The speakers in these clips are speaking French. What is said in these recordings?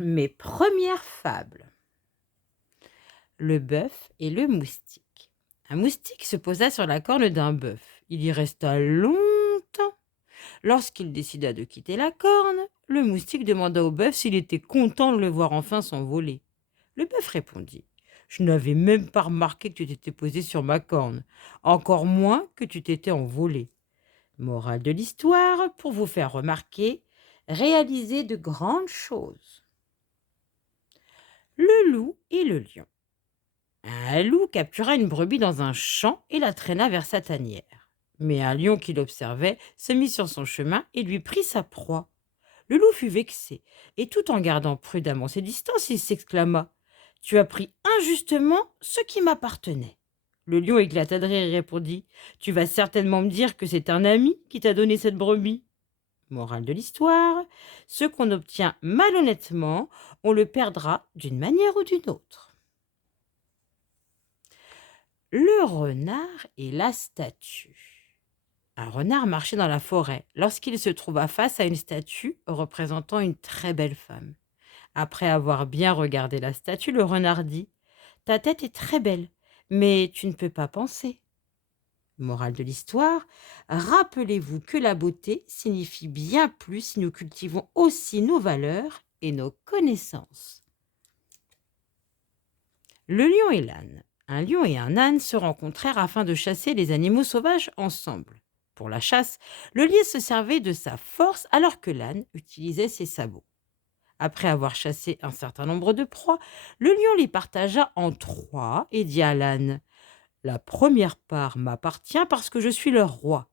Mes premières fables. Le bœuf et le moustique. Un moustique se posa sur la corne d'un bœuf. Il y resta longtemps. Lorsqu'il décida de quitter la corne, le moustique demanda au bœuf s'il était content de le voir enfin s'envoler. Le bœuf répondit: Je n'avais même pas remarqué que tu t'étais posé sur ma corne, encore moins que tu t'étais envolé. Morale de l'histoire, pour vous faire remarquer, réalisez de grandes choses. Le loup et le lion. Un loup captura une brebis dans un champ et la traîna vers sa tanière. Mais un lion qui l'observait se mit sur son chemin et lui prit sa proie. Le loup fut vexé, et tout en gardant prudemment ses distances, il s'exclama: Tu as pris injustement ce qui m'appartenait. Le lion éclata de rire et répondit: Tu vas certainement me dire que c'est un ami qui t'a donné cette brebis. Morale de l'histoire: ce qu'on obtient malhonnêtement, on le perdra d'une manière ou d'une autre. Le renard et la statue. Un renard marchait dans la forêt lorsqu'il se trouva face à une statue représentant une très belle femme. Après avoir bien regardé la statue, le renard dit: Ta tête est très belle, mais tu ne peux pas penser. Morale de l'histoire: rappelez-vous que la beauté signifie bien plus si nous cultivons aussi nos valeurs et nos connaissances. Le lion et l'âne. Un lion et un âne se rencontrèrent afin de chasser les animaux sauvages ensemble. Pour la chasse, le lion se servait de sa force alors que l'âne utilisait ses sabots. Après avoir chassé un certain nombre de proies, le lion les partagea en trois et dit à l'âne: La première part m'appartient parce que je suis leur roi.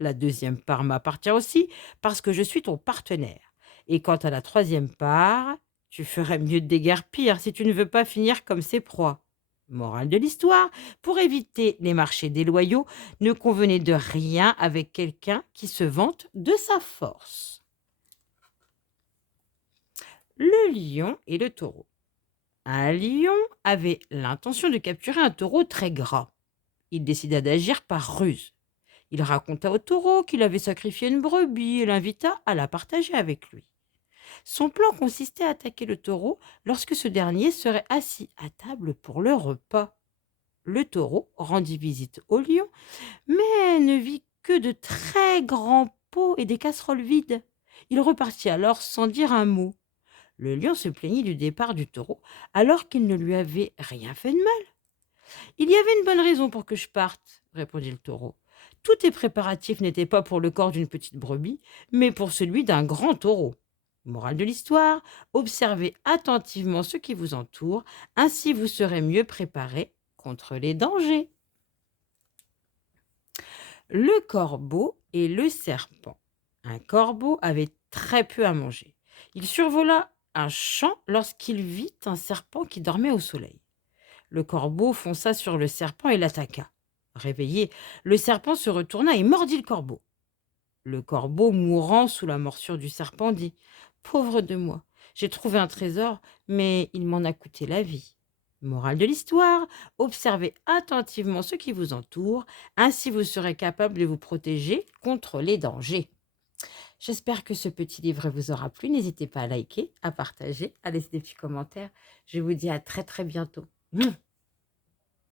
La deuxième part m'appartient aussi parce que je suis ton partenaire. Et quant à la troisième part, tu ferais mieux de déguerpir si tu ne veux pas finir comme ses proies. Morale de l'histoire: pour éviter les marchés déloyaux, ne convenez de rien avec quelqu'un qui se vante de sa force. Le lion et le taureau. Un lion avait l'intention de capturer un taureau très gras. Il décida d'agir par ruse. Il raconta au taureau qu'il avait sacrifié une brebis et l'invita à la partager avec lui. Son plan consistait à attaquer le taureau lorsque ce dernier serait assis à table pour le repas. Le taureau rendit visite au lion, mais ne vit que de très grands pots et des casseroles vides. Il repartit alors sans dire un mot. Le lion se plaignit du départ du taureau alors qu'il ne lui avait rien fait de mal. Il y avait une bonne raison pour que je parte, répondit le taureau. Tous tes préparatifs n'étaient pas pour le corps d'une petite brebis, mais pour celui d'un grand taureau. Morale de l'histoire: observez attentivement ce qui vous entoure, ainsi vous serez mieux préparé contre les dangers. Le corbeau et le serpent. Un corbeau avait très peu à manger. Il survola un champ lorsqu'il vit un serpent qui dormait au soleil. Le corbeau fonça sur le serpent et l'attaqua. Réveillé, le serpent se retourna et mordit le corbeau. Le corbeau, mourant sous la morsure du serpent, dit: Pauvre de moi, j'ai trouvé un trésor, mais il m'en a coûté la vie. Morale de l'histoire: observez attentivement ce qui vous entoure, ainsi vous serez capable de vous protéger contre les dangers. J'espère que ce petit livre vous aura plu. N'hésitez pas à liker, à partager, à laisser des petits commentaires. Je vous dis à très très bientôt.